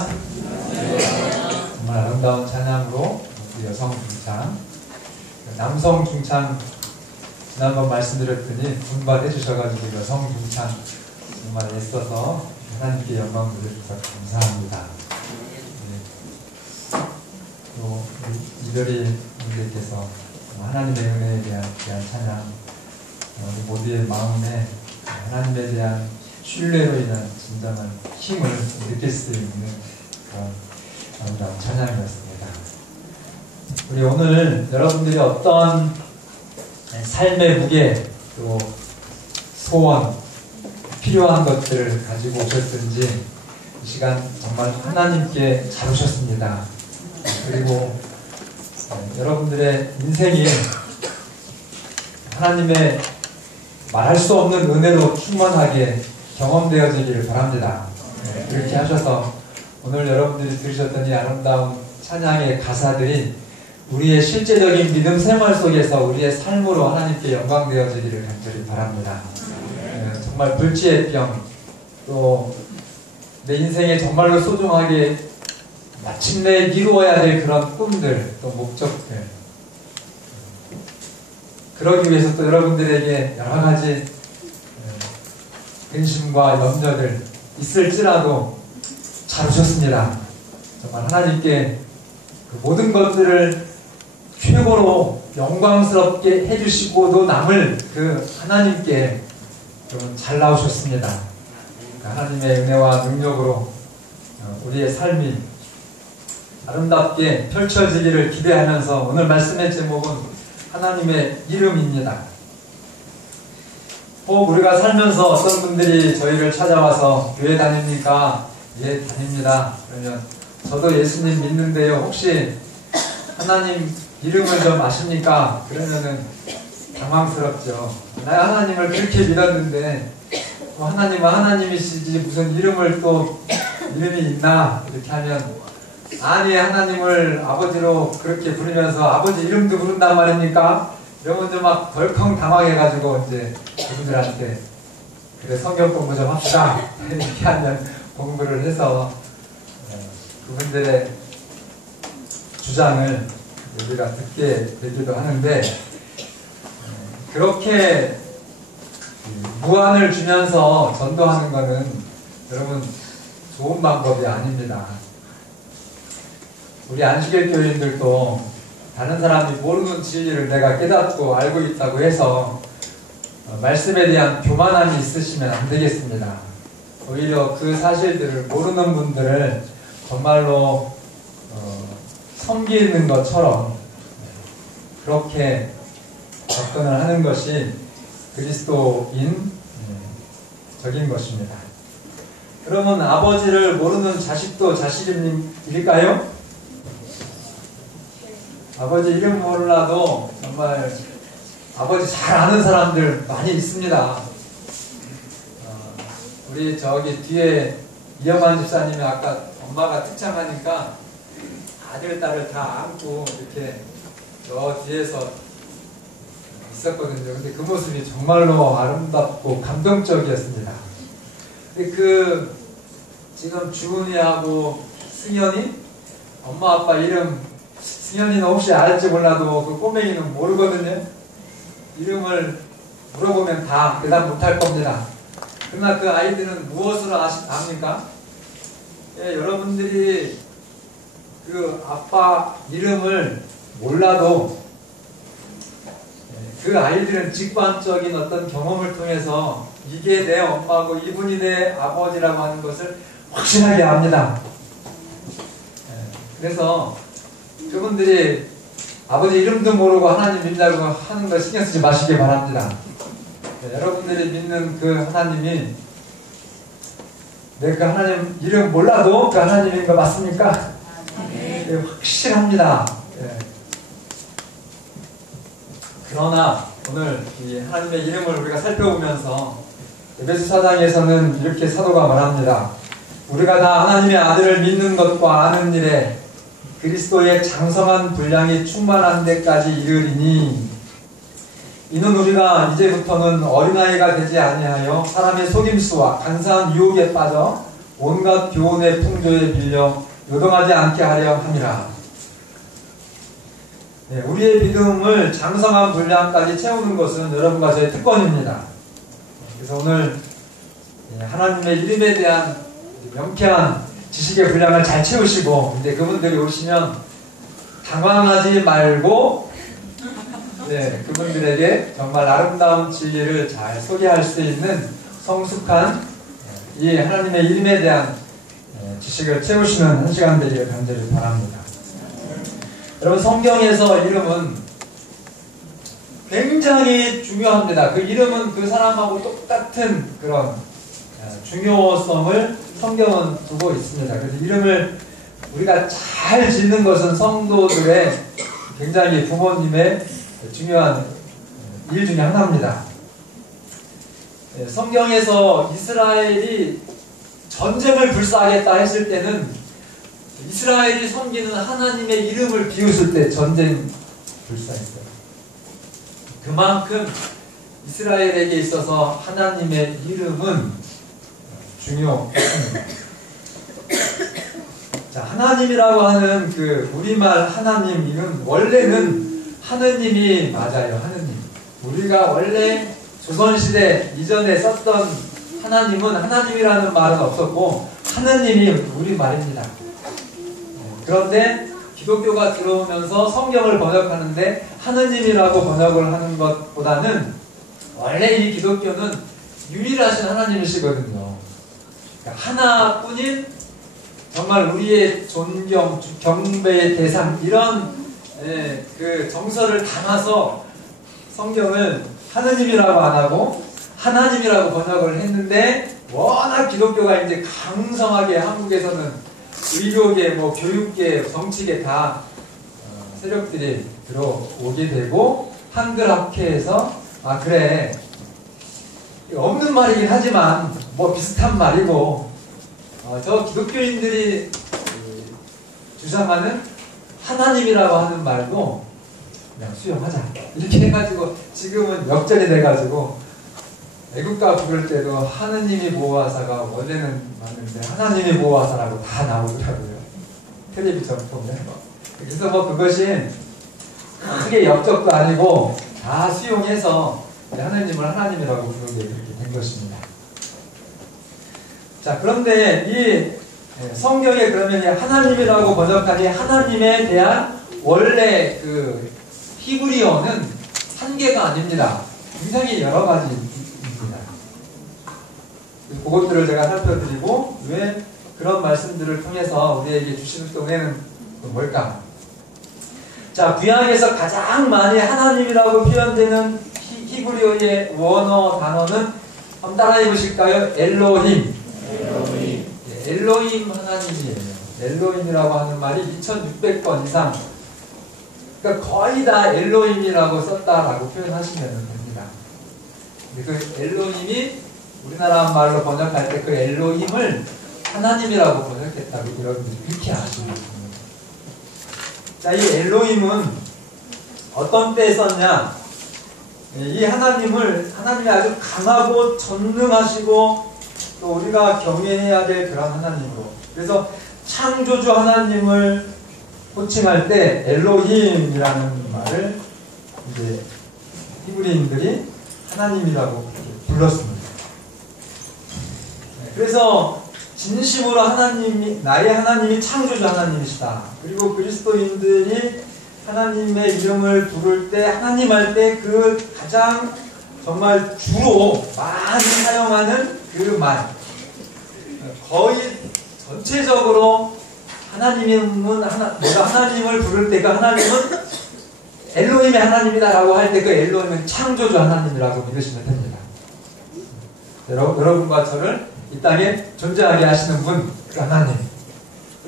정말 아름다운 찬양으로 우리 여성 중창, 남성 중창 지난번 말씀드렸더니 분발해 주셔가지고 여성 중창 정말 애써서 하나님께 영광 돌려주셔서 감사합니다. 또 이별이 분들께서 하나님의 은혜에 대한 찬양, 우리 모두의 마음에 하나님에 대한 신뢰로 인한 진정한 힘을 느낄 수 있는 그런 아름다운 찬양이었습니다. 우리 오늘 여러분들이 어떤 삶의 무게, 또 소원, 필요한 것들을 가지고 오셨든지 이 시간 정말 하나님께 잘 오셨습니다. 그리고 여러분들의 인생이 하나님의 말할 수 없는 은혜로 충만하게 경험되어지길 바랍니다. 그렇게 하셔서 오늘 여러분들이 들으셨던 이 아름다운 찬양의 가사들이 우리의 실제적인 믿음 생활 속에서 우리의 삶으로 하나님께 영광되어지기를 간절히 바랍니다. 정말 불치의 병, 또 내 인생에 정말로 소중하게 마침내 이루어야 될 그런 꿈들, 또 목적들, 그러기 위해서 또 여러분들에게 여러 가지 근심과 염려들 있을지라도 잘 오셨습니다. 정말 하나님께 그 모든 것들을 최고로 영광스럽게 해주시고도 남을 그 하나님께 잘 나오셨습니다. 하나님의 은혜와 능력으로 우리의 삶이 아름답게 펼쳐지기를 기대하면서 오늘 말씀의 제목은 하나님의 이름입니다. 우리가 살면서 어떤 분들이 저희를 찾아와서 교회 다닙니까? 예, 다닙니다. 그러면 저도 예수님 믿는데요. 혹시 하나님 이름을 좀 아십니까? 그러면은 당황스럽죠. 나 하나님을 그렇게 믿었는데 하나님은 하나님이시지 무슨 이름을 또 이름이 있나? 이렇게 하면 아니 하나님을 아버지로 그렇게 부르면서 아버지 이름도 부른단 말입니까? 이러면 좀 막 덜컹 당황해가지고 이제 그분들한테 그래 성경 공부 좀 합시다 이렇게 하면 공부를 해서 그분들의 주장을 우리가 듣게 되기도 하는데 그렇게 무안을 주면서 전도하는 것은 여러분 좋은 방법이 아닙니다. 우리 안식일 교인들도 다른 사람이 모르는 진리를 내가 깨닫고 알고 있다고 해서 말씀에 대한 교만함이 있으시면 안 되겠습니다. 오히려 그 사실들을 모르는 분들을 정말로 섬기는 것처럼 그렇게 접근을 하는 것이 그리스도인적인 것입니다. 그러면 아버지를 모르는 자식도 자식일까요? 아버지 이름 몰라도 정말 아버지 잘 아는 사람들 많이 있습니다. 우리 저기 뒤에 이영환 집사님이 아까 엄마가 특창하니까 아들, 딸을 다 안고 이렇게 저 뒤에서 있었거든요. 근데 그 모습이 정말로 아름답고 감동적이었습니다. 근데 지금 주은이하고 승현이 엄마 아빠 이름 승현이는 혹시 알지 몰라도 그 꼬맹이는 모르거든요. 이름을 물어보면 다 대답 못할 겁니다. 그러나 그 아이들은 무엇으로 압니까? 예, 여러분들이 그 아빠 이름을 몰라도 그 아이들은 직관적인 어떤 경험을 통해서 이게 내 엄마고 이분이 내 아버지라고 하는 것을 확실하게 압니다. 그래서 그분들이 아버지 이름도 모르고 하나님 믿는다고 하는 걸 신경 쓰지 마시기 바랍니다. 여러분들이 믿는 그 하나님이 내 그 하나님 이름 몰라도 그 하나님인 거 맞습니까? 확실합니다. 그러나 오늘 이 하나님의 이름을 우리가 살펴보면서 에베소 4장에서는 이렇게 사도가 말합니다. 우리가 다 하나님의 아들을 믿는 것과 아는 일에 그리스도의 장성한 분량이 충만한 데까지 이르리니 이는 우리가 이제부터는 어린아이가 되지 아니하여 사람의 속임수와 간사한 유혹에 빠져 온갖 교훈의 풍조에 밀려 요동하지 않게 하려 함이라. 네, 우리의 믿음을 장성한 분량까지 채우는 것은 여러분과 저의 특권입니다. 그래서 오늘 하나님의 이름에 대한 명쾌한 지식의 분량을 잘 채우시고, 이제 그분들이 오시면 당황하지 말고, 네, 그분들에게 정말 아름다운 진리를 잘 소개할 수 있는 성숙한 이 하나님의 이름에 대한 지식을 채우시는 한 시간 되기를 간절히 바랍니다. 여러분, 성경에서 이름은 굉장히 중요합니다. 그 이름은 그 사람하고 똑같은 그런 중요성을 성경은 두고 있습니다. 그래서 이름을 우리가 잘 짓는 것은 성도들의 굉장히 부모님의 중요한 일 중에 하나입니다. 성경에서 이스라엘이 전쟁을 불사하겠다 했을 때는 이스라엘이 섬기는 하나님의 이름을 비웃을 때 전쟁 불사했어요. 그만큼 이스라엘에게 있어서 하나님의 이름은 중요했습니다. 자, 하나님이라고 하는 그 우리말 하나님은 원래는 하느님이 맞아요. 하느님. 우리가 원래 조선시대 이전에 썼던 하나님은 하나님이라는 말은 없었고 하느님이 우리 말입니다. 그런데 기독교가 들어오면서 성경을 번역하는데 하느님이라고 번역을 하는 것보다는 원래 이 기독교는 유일하신 하나님이시거든요. 그러니까 하나뿐인 정말 우리의 존경, 경배의 대상, 이런 그 정서를 담아서 성경을 하느님이라고 안 하고 하나님이라고 번역을 했는데, 워낙 기독교가 이제 강성하게 한국에서는 의료계, 뭐 교육계, 정치계 다 세력들이 들어오게 되고, 한글 학회에서 아 그래 없는 말이긴 하지만 뭐 비슷한 말이고 저 기독교인들이 주장하는 하나님이라고 하는 말도 그냥 수용하자 이렇게 해가지고 지금은 역전이 돼가지고 애국가 부를 때도 하느님이 보호하사가 원래는 맞는데 하나님이 보호하사라고 다 나오더라고요. 텔레비 전통에. 그래서 뭐 그것이 크게 역적도 아니고 다 수용해서 하느님을 하나님이라고 부르게 그렇게 된 것입니다. 자, 그런데 이 성경에 그러면 하나님이라고 번역하니 하나님에 대한 원래 그 히브리어는 한 개가 아닙니다. 굉장히 여러 가지입니다. 그것들을 제가 살펴드리고 왜 그런 말씀들을 통해서 우리에게 주시는 동에는 뭘까? 자, 구약에서 가장 많이 하나님이라고 표현되는 히브리어의 원어 단어는 한번 따라해 보실까요? 엘로힘. 엘로힘 하나님이에요. 엘로힘이라고 하는 말이 2600번 이상, 그러니까 거의 다 엘로힘이라고 썼다라고 표현하시면 됩니다. 그 엘로힘이 우리나라 말로 번역할 때 그 엘로힘을 하나님이라고 번역했다고 여러분들이 그렇게 아시면 됩니다. 자, 이 엘로힘은 어떤 때에 썼냐? 이 하나님이 아주 강하고 전능하시고 또 우리가 경외해야 될 그런 하나님으로, 그래서 창조주 하나님을 호칭할 때 엘로힘이라는 말을 이제 히브리인들이 하나님이라고 불렀습니다. 그래서 진심으로 나의 하나님이 창조주 하나님이시다. 그리고 그리스도인들이 하나님의 이름을 부를 때, 하나님 할 때 그 가장 정말 주로 많이 사용하는 그 말, 거의 전체적으로 하나님은 내가 하나님을 부를 때 그 하나님은 엘로힘의 하나님이다라고 할 때 그 엘로힘은 창조주 하나님이라고 믿으시면 됩니다. 여러분과 저를 이 땅에 존재하게 하시는 분, 그 하나님.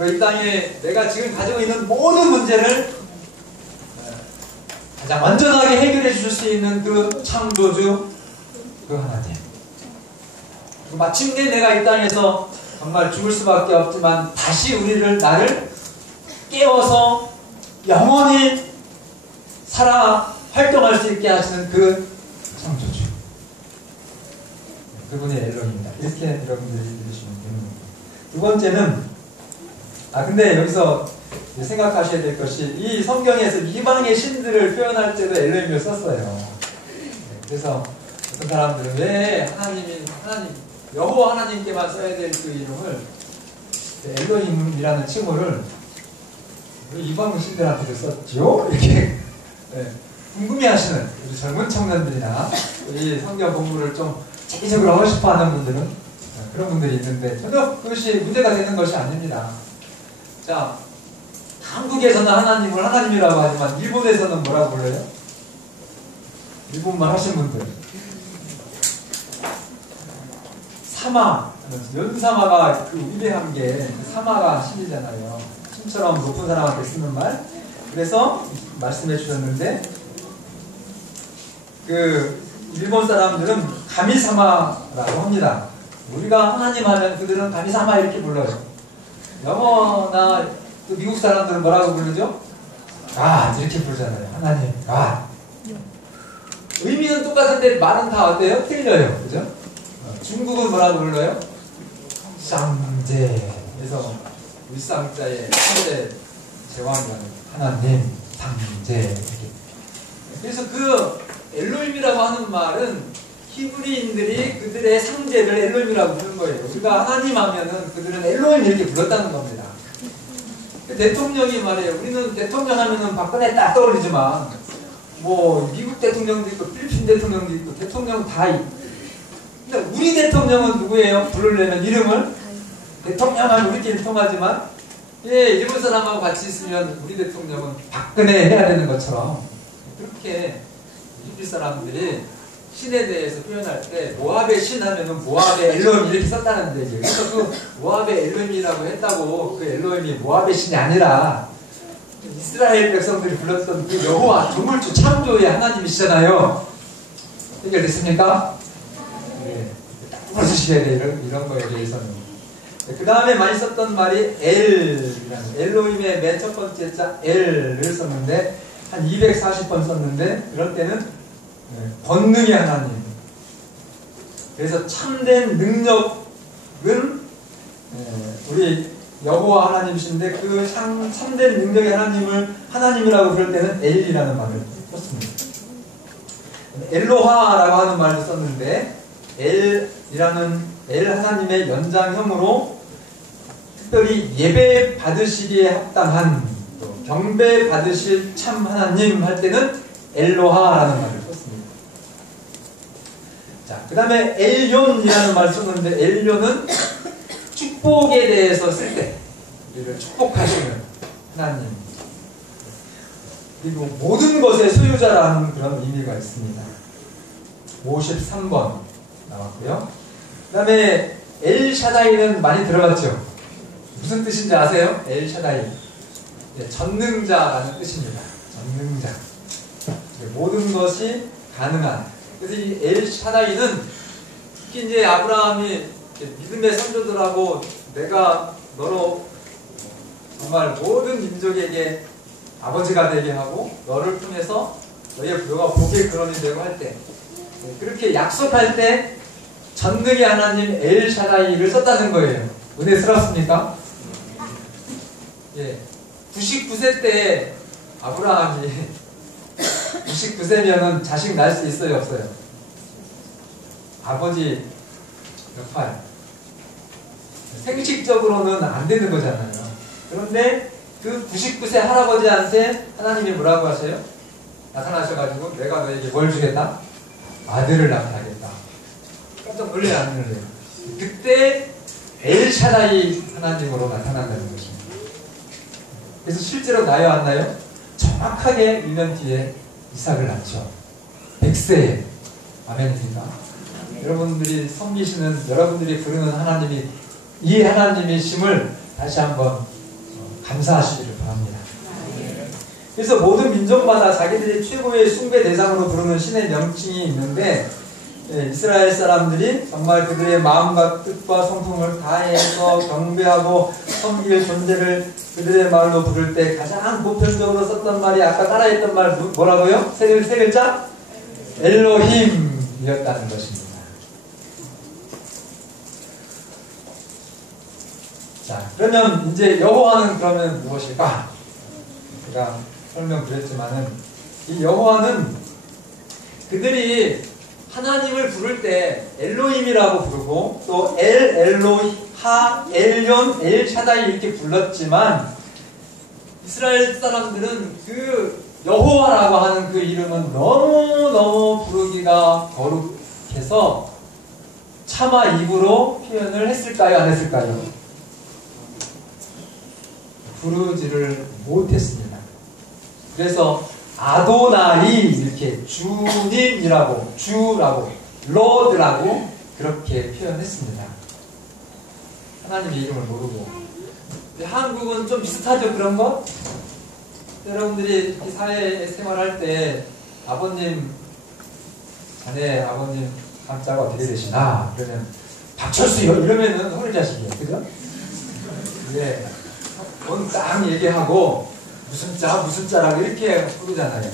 이 땅에 내가 지금 가지고 있는 모든 문제를 가장 완전하게 해결해 주실 수 있는 그 창조주, 그 하나님. 마침내 내가 이 땅에서 정말 죽을 수밖에 없지만 다시 나를 깨워서 영원히 활동할 수 있게 하시는 그 창조주. 그분이 엘로힘이다. 이렇게 여러분들이 들으시면 됩니다. 두 번째는, 근데 여기서 생각하셔야 될 것이, 이 성경에서 이방의 신들을 표현할 때도 엘로힘을 썼어요. 그래서 어떤 사람들은 왜 하나님, 여호와 하나님께만 써야 될 그 이름을, 엘로힘이라는 칭호를 왜 이방 신들한테도 썼죠? 이렇게 궁금해 하시는 우리 젊은 청년들이나 이 성경 공부를 좀 체계적으로 하고 싶어 하는 분들은 그런 분들이 있는데, 전혀 그것이 문제가 되는 것이 아닙니다. 자, 한국에서는 하나님을 하나님이라고 하지만 일본에서는 뭐라고 불러요? 일본말 하신 분들, 사마, 연사마가 그 위대한 게 사마가 신이잖아요. 신처럼 높은 사람한테 쓰는 말. 그래서 말씀해 주셨는데, 그 일본 사람들은 가미사마라고 합니다. 우리가 하나님 하면 그들은 가미사마 이렇게 불러요. 영어나 또 미국 사람들은 뭐라고 부르죠? 이렇게 부르잖아요. 하나님, 의미는 똑같은데 말은 다 어때요? 틀려요. 그죠? 중국은 뭐라고 불러요? 쌍제. 그래서 일상자의 상대 제왕이라는 하나님, 상제. 이렇게. 그래서 그 엘로힘이라고 하는 말은 히브리인들이 그들의 상제를 엘로힘이라고 부르는 거예요. 우리가 하나님 하면은 그들은 엘로힘 이렇게 불렀다는 겁니다. 대통령이 말이에요. 우리는 대통령 하면은 박근혜 딱 떠올리지만, 뭐 미국 대통령도 있고 필리핀 대통령도 있고 대통령 다 있고. 근데 우리 대통령은 누구예요? 부르려면 이름을? 대통령 하면 우리끼리 통하지만, 일본 사람하고 같이 있으면 우리 대통령은 박근혜 해야 되는 것처럼, 그렇게 히브리 사람들이 신에 대해서 표현할 때 모압의 신 하면은 모압의 엘로힘 이렇게 썼다는 얘기예요. 그래서 그 모압의 엘로힘이라고 했다고 그 엘로힘이 모압의 신이 아니라 이스라엘 백성들이 불렀던 그 여호와 조물주 창조의 하나님이시잖아요. 해결됐습니까? 네. 딱 부르시셔야 돼요. 이런 거에 대해서는. 그 다음에 많이 썼던 말이 엘이라는, 엘로힘의 맨 첫 번째 자 엘을 썼는데 한 240번 썼는데, 그럴 때는 권능의 하나님. 그래서 참된 능력은 우리 여호와 하나님이신데, 그 참된 능력의 하나님을 하나님이라고 부를 때는 엘이라는 말을 썼습니다. 엘로하라고 하는 말도 썼는데, 엘이라는 엘 하나님의 연장형으로 특별히 예배 받으시기에 합당한, 또 경배 받으실 참 하나님 할 때는 엘로하라는 말을 썼습니다. 자, 그 다음에 엘욘이라는 말을 썼는데, 엘욘은 축복에 대해서 쓸 때, 우리를 축복하시는 하나님, 그리고 모든 것의 소유자라는 그런 의미가 있습니다. 53번 나왔고요. 그 다음에 엘샤다이는 많이 들어봤죠? 무슨 뜻인지 아세요? 엘샤다이. 전능자라는 뜻입니다. 전능자. 모든 것이 가능한. 그래서 이 엘샤다이는 특히 이제 아브라함이 믿음의 선조들하고 내가 너로 정말 모든 민족에게 아버지가 되게 하고 너를 통해서 너의 부여가 복의 근원이 되고 할 때, 그렇게 약속할 때 전능의 하나님 엘샤다이를 썼다는 거예요. 은혜스럽습니까? 99세 때 아브라함이 99세면은 자식 낳을 수 있어요, 없어요? 아버지 역할. 생식적으로는 안 되는 거잖아요. 그런데 그 99세 할아버지한테 하나님이 뭐라고 하세요? 나타나셔가지고 내가 너에게 뭘 주겠다? 아들을 낳게 하겠다. 깜짝 놀래요, 안 놀래요? 그때 엘샤다이 하나님으로 나타난다는 것입니다. 그래서 실제로 나요, 안 나요? 정확하게 1년 뒤에 이삭을 낳죠. 100세에. 아멘입니까? 여러분들이 섬기시는, 여러분들이 부르는 하나님이 이 하나님이심을 다시 한번 감사하시기를 바랍니다. 그래서 모든 민족마다 자기들이 최고의 숭배 대상으로 부르는 신의 명칭이 있는데, 이스라엘 사람들이 정말 그들의 마음과 뜻과 성품을 다해서 경배하고 섬길 존재를 그들의 말로 부를 때 가장 보편적으로 썼던 말이 아까 따라했던 말 뭐라고요? 세 글자? 엘로힘이었다는 것입니다. 자, 그러면 이제 여호와는 그러면 무엇일까? 제가 설명드렸지만은 이 여호와는 그들이 하나님을 부를 때 엘로힘이라고 부르고 또 엘로히, 하, 엘yon, 엘샤다이 이렇게 불렀지만 이스라엘 사람들은 그 여호와라고 하는 그 이름은 너무너무 부르기가 거룩해서 차마 입으로 표현을 했을까요? 안 했을까요? 부르지를 못했습니다. 그래서 아도나이 이렇게 주님이라고 주라고 로드라고 그렇게 표현했습니다. 하나님의 이름을 모르고. 한국은 좀 비슷하죠, 그런 거? 여러분들이 사회 생활할 때 아버님, 자네 아버님 한자가 어떻게 되시나? 그러면 박철수요? 이러면은 허리 자식이에요. 그죠? 예. 그건 딱 얘기하고 무슨 자, 무슨 자라고 이렇게 부르잖아요.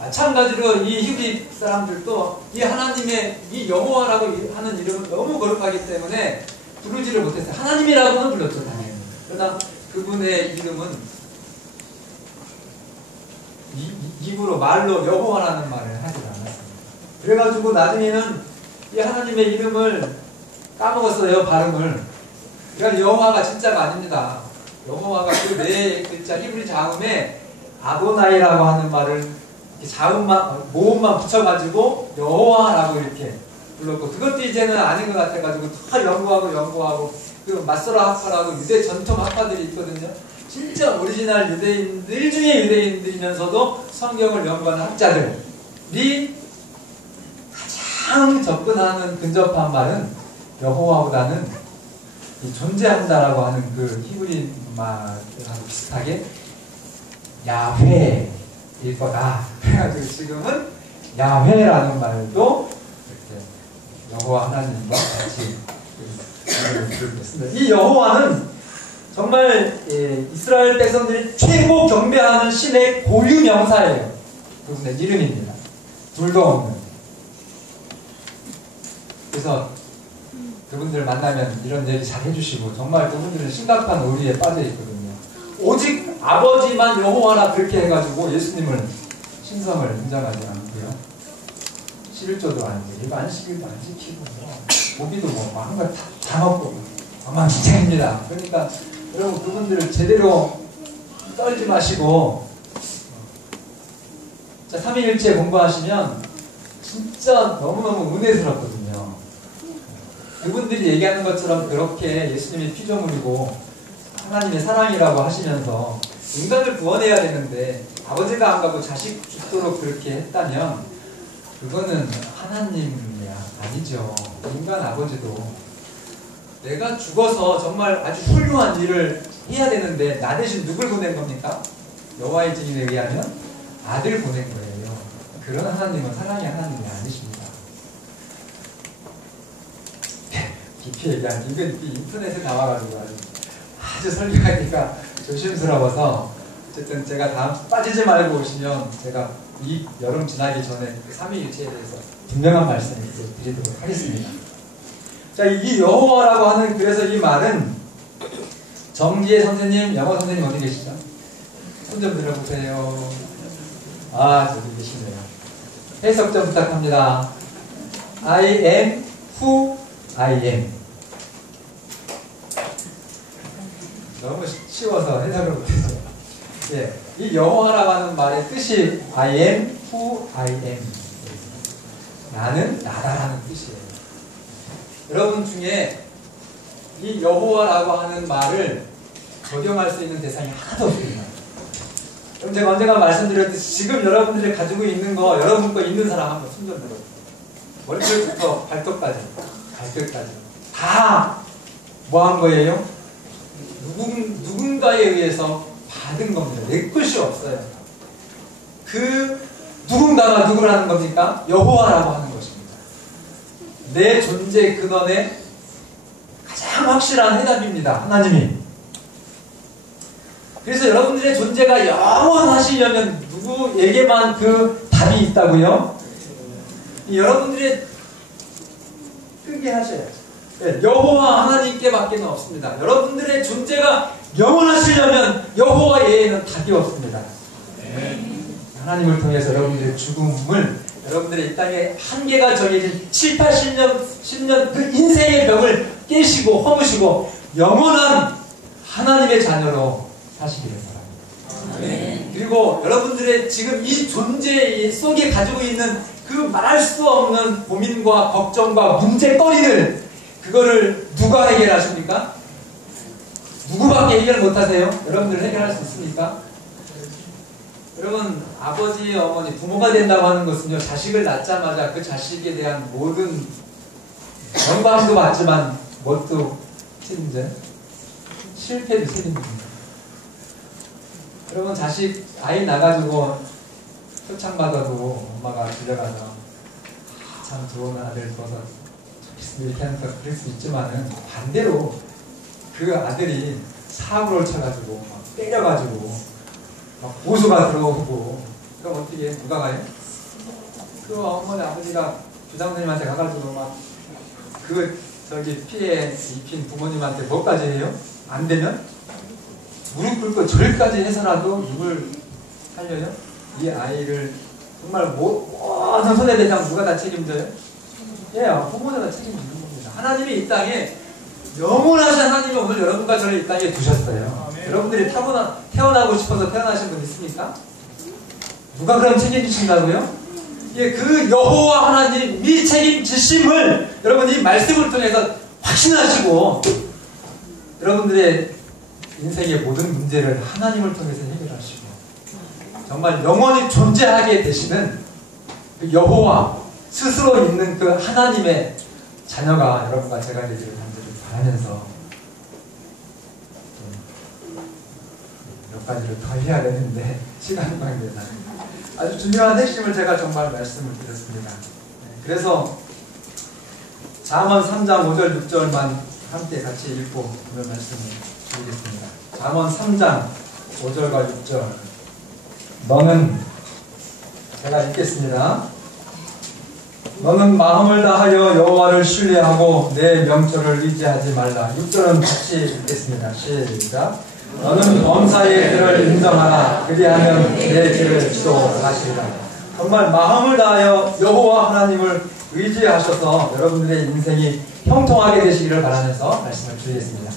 마찬가지로 이 히브리 사람들도 이 하나님의 이 여호와라고 하는 이름은 너무 거룩하기 때문에 부르지를 못했어요. 하나님이라고는 불렀죠, 당연히. 그러나 그분의 이름은 입으로 말로 여호와라는 말을 하지 않았습니다. 그래가지고 나중에는 이 하나님의 이름을 까먹었어요, 발음을. 그러니까 여호와가 진짜가 아닙니다. 여호와가 그 네 글자 히브리 자음에 아도나이라고 하는 말을 자음만 모음만 붙여가지고 여호와라고 이렇게 불렀고, 그것도 이제는 아닌 것 같아가지고 다 연구하고 그 마소라 학파라고 유대 전통 학파들이 있거든요. 진짜 오리지널 유대인들 중에 유대인들이면서도 성경을 연구하는 학자들이 가장 접근하는 근접한 말은 여호와보다는 이 존재한다라고 하는 그 히브리 말하고 비슷하게 야훼일 거다. 그래가지고 지금은 야훼라는 말도 이렇게 여호와 하나님과 같이 이 여호와는 정말 이스라엘 백성들이 최고 경배하는 신의 고유 명사예요. 그분의 이름입니다. 둘도 없는. 그래서 그분들 만나면 이런 얘기 잘 해주시고, 정말 그분들은 심각한 오리에 빠져 있거든요. 오직 아버지만 여호와라 그렇게 해가지고 예수님을 신성을 인정하지 않고요. 11조도 아니고 일반식일도 안 지키고 고기도 뭐 한 걸 다 먹고 엉망진창입니다. 그러니까 여러분 그분들을 제대로 떨지 마시고, 자, 삼위일체 공부하시면 진짜 너무너무 은혜스럽거든요. 그분들이 얘기하는 것처럼 그렇게 예수님이 피조물이고 하나님의 사랑이라고 하시면서 인간을 구원해야 되는데 아버지가 안 가고 자식 죽도록 그렇게 했다면 그거는 하나님이야 아니죠. 인간 아버지도 내가 죽어서 정말 아주 훌륭한 일을 해야 되는데 나 대신 누굴 보낸 겁니까? 여호와의 증인에 의하면 아들 보낸 거예요. 그런 하나님은 사랑의 하나님이 아니십니다. 깊이 얘기하는 이건 인터넷에 나와가지고 아주 설명하기가 조심스러워서, 어쨌든 제가 다음 빠지지 말고 오시면 제가 이 여름 지나기 전에 삼위일체에 대해서 분명한 말씀을 드리도록 하겠습니다. 자, 이 여호와라고 하는, 그래서 이 말은 정지혜 선생님, 영어 선생님 어디 계시죠? 손 좀 들어보세요. 아, 저기 계시네요. 해석 좀 부탁합니다. I am who I am. 너무 쉬워서 해석을 못해서. 예, 이 여호와라고 하는 말의 뜻이 I am who I am. 나는 나다라는 뜻이에요. 여러분 중에 이 여호와라고 하는 말을 적용할 수 있는 대상이 하나도 없습니다. 그럼 제가 언젠가 말씀드렸듯이 지금 여러분들이 가지고 있는 거, 여러분 거 있는 사람 한번 손 좀 들어요. 머리끝부터 발끝까지 다 뭐 한 거예요? 누군가에 의해서 받은 겁니다. 내 것이 없어요. 그 누군가가 누구라는 겁니까? 여호와라고 하는 것입니다. 내 존재 근원의 가장 확실한 해답입니다. 하나님이. 그래서 여러분들의 존재가 영원하시려면 누구에게만 그 답이 있다고요? 여러분들의 크게 하셔야죠. 여호와 하나님께밖에 없습니다. 여러분들의 존재가 영원하시려면 여호와 외에는 답이 없습니다. 하나님을 통해서 여러분들의 죽음을, 여러분들의 이 땅에 한계가 정해진 7, 80년, 10년 그 인생의 병을 깨시고 허무시고 영원한 하나님의 자녀로 사시기를 바랍니다. 그리고 여러분들의 지금 이 존재 속에 가지고 있는 그 말할 수 없는 고민과 걱정과 문제거리를, 그거를 누가 해결하십니까? 누구밖에 해결 못하세요? 여러분들 해결할 수 있습니까? 여러분, 아버지, 어머니, 부모가 된다고 하는 것은요, 자식을 낳자마자 그 자식에 대한 모든 영광도 받지만 뭣도 책임져요? 실패도 책임집니다. 여러분, 자식, 아이 나가지고 표창받아도 엄마가 들려가서 참 좋은 아들 둬서 이렇게 하니까 그럴 수 있지만은 반대로 그 아들이 사고를 쳐가지고 막 때려가지고 막 고소가 들어오고, 그럼 어떻게 해? 누가 가요? 그 어머니 아버지가 부장님한테 가가지고 막 그 저기 피해 입힌 부모님한테 뭐까지 해요? 안 되면 무릎 꿇고 절까지 해서라도 누굴 살려요? 이 아이를 정말 모든 손해배상 누가 다 책임져요? 예, 부모가 책임지는 겁니다. 하나님이 이 땅에 영원하신 하나님이 오늘 여러분과 저를 이 땅에 두셨어요. 여러분들이 태어나고 싶어서 태어나신 분 있습니까? 누가 그럼 책임지신다고요? 예, 그 여호와 하나님이 책임지심을 여러분 이 말씀을 통해서 확신하시고 여러분들의 인생의 모든 문제를 하나님을 통해서 해결하시고 정말 영원히 존재하게 되시는 그 여호와 스스로 있는 그 하나님의 자녀가 여러분과 제가 되기를 간절히 바라면서 몇 가지를 더 해야 되는데 시간이 관계상 아주 중요한 핵심을 제가 정말 말씀을 드렸습니다. 그래서 잠언 3장 5절 6절만 함께 같이 읽고 오늘 말씀을 드리겠습니다. 잠언 3장 5절과 6절. 너는, 제가 읽겠습니다. 너는 마음을 다하여 여호와를 신뢰하고 내 명철을 의지하지 말라. 6절은 같이 읽겠습니다. 시작. 너는 범사의 죄를 인정하라. 그리하면 내 죄를 지도하시리라. 정말 마음을 다하여 여호와 하나님을 의지하셔서 여러분들의 인생이 형통하게 되시기를 바라면서 말씀을 드리겠습니다.